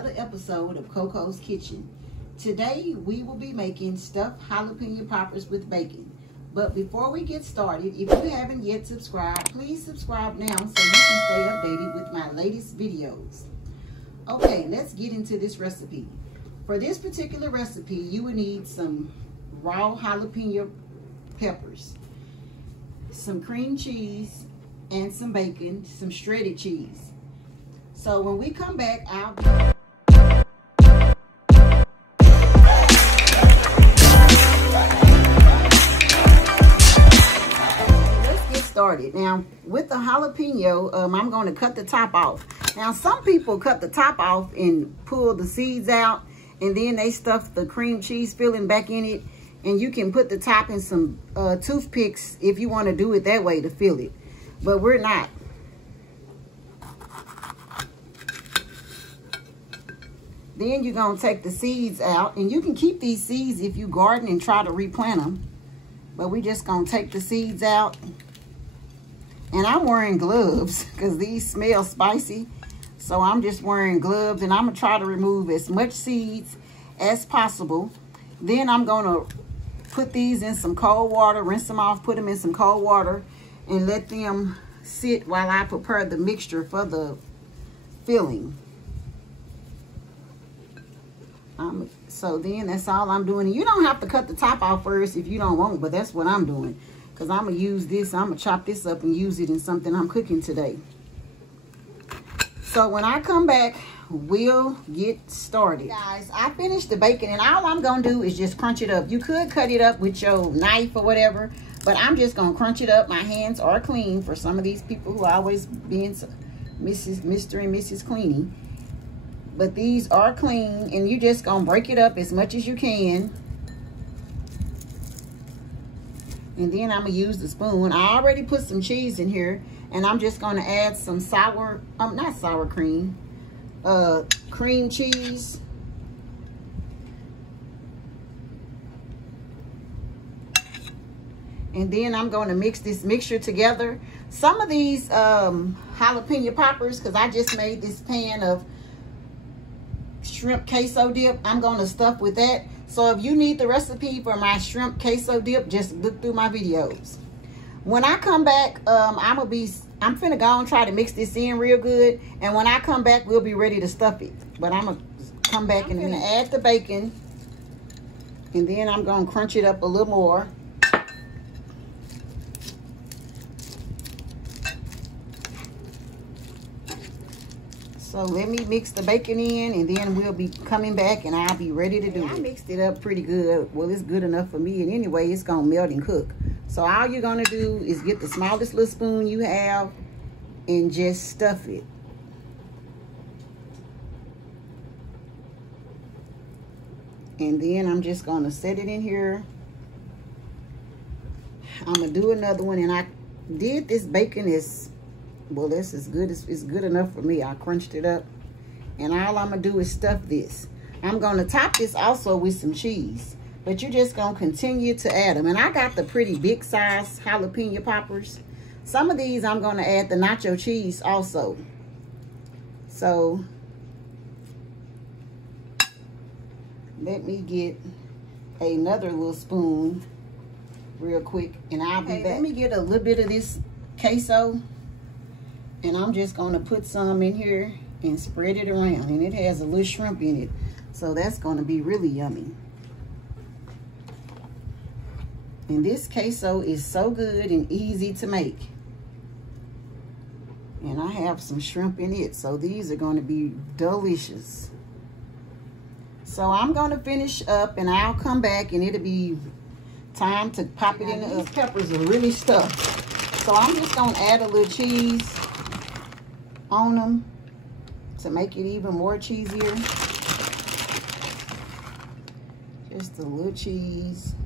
another episode of Coco's Kitchen. Today we will be making stuffed jalapeno poppers with bacon. But before we get started, if you haven't yet subscribed, please subscribe now so you can stay updated with my latest videos. Okay, let's get into this recipe. For this particular recipe, you will need some raw jalapeno peppers, some cream cheese, and some bacon, some shredded cheese. So when we come back, let's get started. Now with the jalapeno, I'm going to cut the top off. Now some people cut the top off and pull the seeds out, and then they stuff the cream cheese filling back in it, and you can put the top in some toothpicks if you want to do it that way to fill it, but we're not. Then you're going to take the seeds out, and you can keep these seeds if you garden and try to replant them, but we're just going to take the seeds out. And I'm wearing gloves because these smell spicy, so I'm just wearing gloves, and I'm going to try to remove as much seeds as possible. Then I'm going to put these in some cold water, rinse them off, put them in some cold water, and let them sit while I prepare the mixture for the filling. So then that's all I'm doing. You don't have to cut the top off first if you don't want, but that's what I'm doing. Because I'm going to use this, I'm going to chop this up and use it in something I'm cooking today. So when I come back, we'll get started. Guys, I finished the bacon, and all I'm going to do is just crunch it up. You could cut it up with your knife or whatever, but I'm just going to crunch it up. My hands are clean for some of these people who are always being Mr. and Mrs. Cleaning. But these are clean, and you just going to break it up as much as you can. And then I'm going to use the spoon. I already put some cheese in here, and I'm just going to add some not sour cream, cream cheese. And then I'm going to mix this mixture together. Some of these jalapeno poppers, because I just made this pan of shrimp queso dip, I'm going to stuff with that. So if you need the recipe for my shrimp queso dip, just look through my videos. When I come back, I'm finna go and try to mix this in real good, and when I come back, we'll be ready to stuff it. But I'm gonna come back and add the bacon, and then I'm gonna crunch it up a little more. So let me mix the bacon in, and then we'll be coming back, and I'll be ready to do it. I mixed it up pretty good. Well, it's good enough for me, and anyway, it's gonna melt and cook. So all you're gonna do is get the smallest little spoon you have and just stuff it. And then I'm just gonna set it in here. I'm gonna do another one, and I did this bacon well, this is good. It's good enough for me. I crunched it up, and all I'm gonna do is stuff this. I'm gonna top this also with some cheese, but you're just gonna continue to add them. And I got the pretty big size jalapeno poppers. Some of these I'm gonna add the nacho cheese also. So let me get another little spoon real quick, and I'll be back. Let me get a little bit of this queso, and I'm just going to put some in here and spread it around. And it has a little shrimp in it, so that's going to be really yummy. And this queso is so good and easy to make. And I have some shrimp in it, so these are going to be delicious. So I'm going to finish up, and I'll come back, and it'll be time to pop it in the oven. These peppers are really stuffed, so I'm just going to add a little cheese on them to make it even more cheesier. Just a little cheese.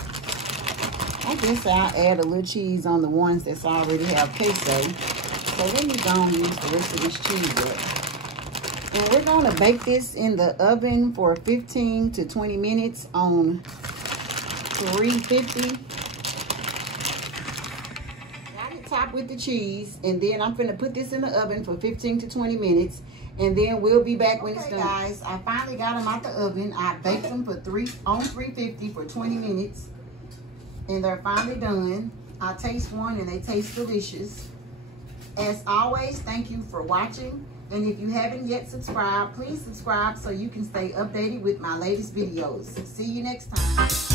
I guess I'll add a little cheese on the ones that's already have queso. So let me go and use the rest of this cheese up. And we're going to bake this in the oven for 15 to 20 minutes on 350. Top with the cheese, and then I'm gonna put this in the oven for 15 to 20 minutes, And then we'll be back when it's done. Guys, I finally got them out the oven. I baked them for on 350 for 20 minutes. And they're finally done. I taste one and they taste delicious. As always, thank you for watching. And if you haven't yet subscribed, please subscribe so you can stay updated with my latest videos. See you next time.